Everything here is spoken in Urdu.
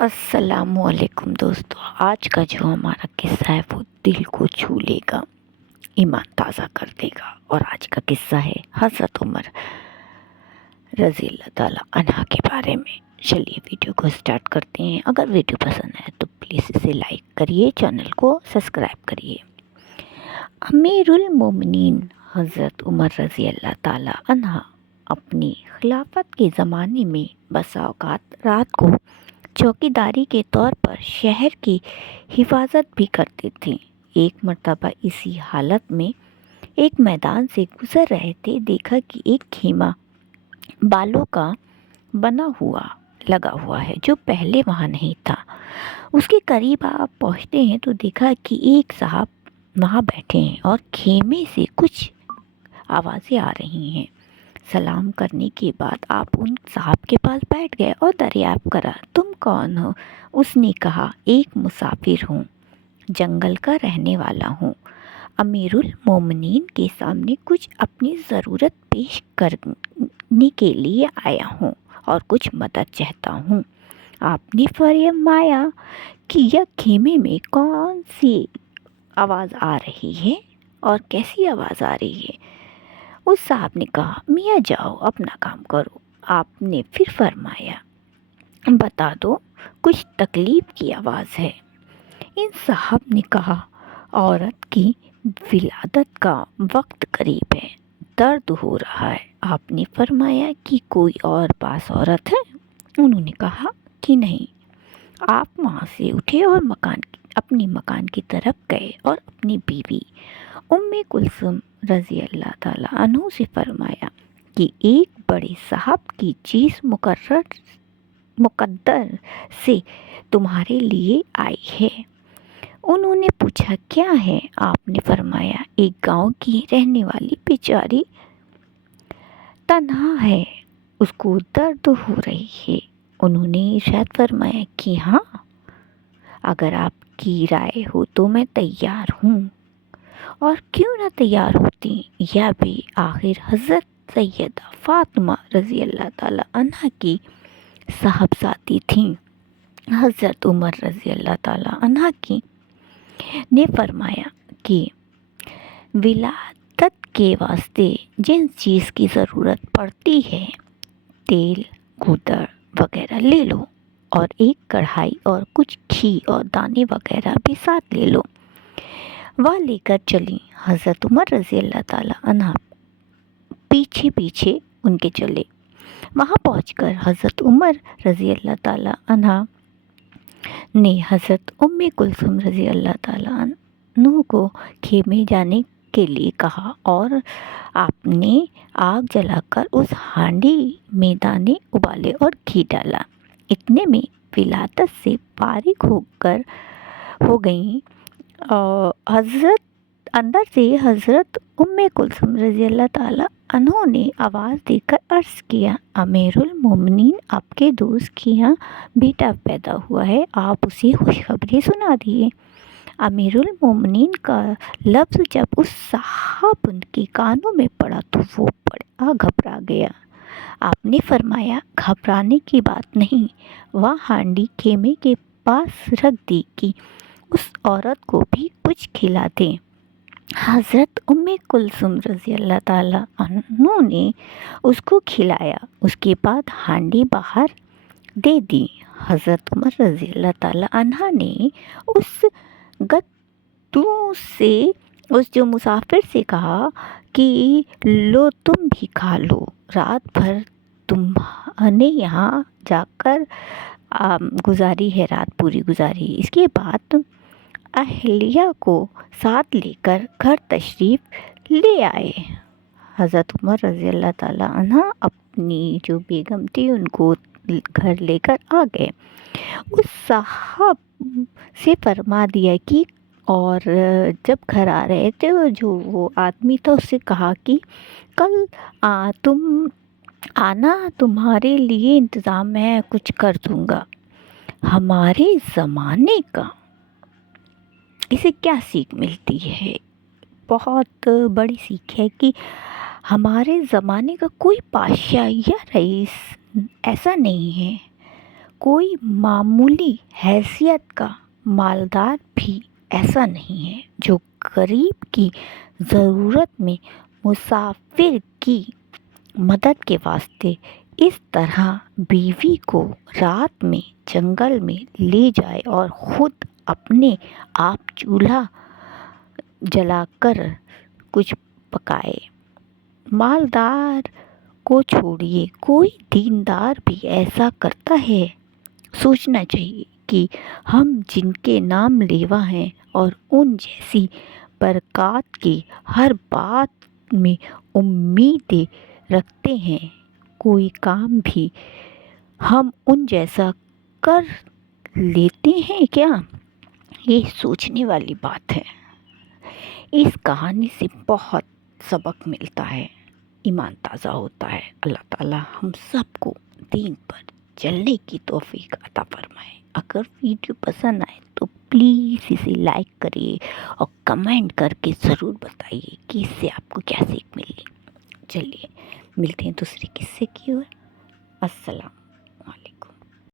السلام علیکم دوستو، آج کا جو ہمارا قصہ ہے وہ دل کو چھو لے گا، ایمان تازہ کر دے گا۔ اور آج کا قصہ ہے حضرت عمر رضی اللہ تعالیٰ عنہ کے بارے میں۔ چلیے ویڈیو کو سٹارٹ کرتے ہیں۔ اگر ویڈیو پسند ہے تو پلیز اسے لائک کریے، چینل کو سبسکرائب کریے۔ امیر المومنین حضرت عمر رضی اللہ تعالیٰ عنہ اپنی خلافت کے زمانے میں بسا اوقات رات کو چوکیداری کے طور پر شہر کی حفاظت بھی کرتے تھے۔ ایک مرتبہ اسی حالت میں ایک میدان سے گزر رہے تھے، دیکھا کہ ایک خیمہ بالوں کا بنا ہوا لگا ہوا ہے جو پہلے وہاں نہیں تھا۔ اس کے قریب آپ پہنچتے ہیں تو دیکھا کہ ایک صاحب وہاں بیٹھے ہیں اور خیمے سے کچھ آوازیں آ رہی ہیں۔ سلام کرنے کے بعد آپ ان صاحب کے پاس بیٹھ گئے اور دریافت کرا، تم کون ہو؟ اس نے کہا، ایک مسافر ہوں، جنگل کا رہنے والا ہوں، امیر المومنین کے سامنے کچھ اپنی ضرورت پیش کرنے کے لیے آیا ہوں اور کچھ مدد چاہتا ہوں۔ آپ نے فرمایا کہ یہ خیمے میں کون سی آواز آ رہی ہے اور کیسی آواز آ رہی ہے؟ اس صاحب نے کہا، میاں جاؤ اپنا کام کرو۔ آپ نے پھر فرمایا، بتا دو، کچھ تکلیف کی آواز ہے۔ ان صاحب نے کہا، عورت کی ولادت کا وقت قریب ہے، درد ہو رہا ہے۔ آپ نے فرمایا کہ کوئی اور پاس عورت ہے؟ انہوں نے کہا کہ نہیں۔ آپ وہاں سے اٹھے اور اپنی مکان کی طرف گئے اور اپنی بیوی ام کلثوم رضی اللہ تعالیٰ عنہ سے فرمایا کہ ایک بڑے صاحب کی چیز مقدر سے تمہارے لیے آئی ہے۔ انہوں نے پوچھا، کیا ہے؟ آپ نے فرمایا، ایک گاؤں کی رہنے والی بیچاری تنہا ہے، اس کو درد ہو رہی ہے۔ انہوں نے ارشاد فرمایا کہ ہاں، اگر آپ کی رائے ہو تو میں تیار ہوں۔ اور کیوں نہ تیار ہوتی، یا بھی آخر حضرت سیدہ فاطمہ رضی اللہ تعالیٰ عنہ کی صاحبزادی تھیں۔ حضرت عمر رضی اللہ تعالیٰ عنہ نے فرمایا کہ ولادت کے واسطے جن چیز کی ضرورت پڑتی ہے، تیل، گودڑ وغیرہ لے لو، اور ایک کڑھائی اور کچھ گھی اور دانے وغیرہ بھی ساتھ لے لو۔ وہ لے کر چلی۔ حضرت عمر رضی اللہ تعالیٰ عنہ پیچھے پیچھے ان کے چلے۔ وہاں پہنچ کر حضرت عمر رضی اللہ تعالیٰ عنہ نے حضرت ام کلثوم رضی اللہ تعالیٰ عنہ کو خیمے جانے کے لیے کہا، اور آپ نے آگ جلا کر اس ہانڈی میں دانے ابالے اور گھی ڈالا۔ اتنے میں ولادت سے فارغ ہو گئیں اور اندر سے حضرت ام کلثوم رضی اللہ تعالیٰ عنہ نے آواز دے کر عرض کیا، امیر المومنین، آپ کے دوست کے یہاں بیٹا پیدا ہوا ہے، آپ اسے خوشخبری سنا دیے۔ امیر المومنین کا لفظ جب اس صاحب کے کانوں میں پڑا تو وہ بڑا گھبرا گیا۔ آپ نے فرمایا، گھبرانے کی بات نہیں، وہ ہانڈی خیمے کے پاس رکھ دی کہ اس عورت کو بھی کچھ کھلا دیں۔ حضرت ام کلثوم رضی اللہ تعالیٰ عنہ نے اس کو کھلایا، اس کے بعد ہانڈی باہر دے دی۔ حضرت عمر رضی اللہ تعالیٰ عنہ نے اس جو مسافر سے کہا کہ لو تم بھی کھا لو، رات بھر تمہیں یہاں جا کر گزاری ہے، رات پوری گزاری۔ اس کے بعد اہلیہ کو ساتھ لے کر گھر تشریف لے آئے۔ حضرت عمر رضی اللہ تعالیٰ عنہ اپنی جو بیگم تھی ان کو گھر لے کر آ گئے۔ اس صاحب سے فرما دیا کہ، اور جب گھر آ رہے تھے جو وہ آدمی تھا اس سے کہا کہ کل تم آنا، تمہارے لیے انتظام میں کچھ کر دوں گا۔ ہمارے زمانے کا اسے کیا سیکھ ملتی ہے؟ بہت بڑی سیکھ ہے کہ ہمارے زمانے کا کوئی بادشاہ یا رئیس ایسا نہیں ہے، کوئی معمولی حیثیت کا مالدار بھی ایسا نہیں ہے جو غریب کی ضرورت میں مسافر کی مدد کے واسطے اس طرح بیوی کو رات میں جنگل میں لے جائے اور خود اپنے آپ چولہا جلا کر کچھ پکائے۔ مالدار کو چھوڑیے، کوئی دیندار بھی ایسا کرتا ہے؟ سوچنا چاہیے کہ ہم جن کے نام لیوا ہیں اور ان جیسی برکات کی ہر بات میں امیدیں رکھتے ہیں، کوئی کام بھی ہم ان جیسا کر لیتے ہیں کیا؟ یہ سوچنے والی بات ہے۔ اس کہانی سے بہت سبق ملتا ہے، ایمان تازہ ہوتا ہے۔ اللہ تعالیٰ ہم سب کو دین پر چلنے کی توفیق عطا فرمائے۔ اگر ویڈیو پسند آئے تو پلیز اسے لائک کریے اور کمنٹ کر کے ضرور بتائیے کہ اس سے آپ کو کیا سیکھ ملی۔ چلیے ملتے ہیں دوسرے قصے کی اور۔ السلام علیکم۔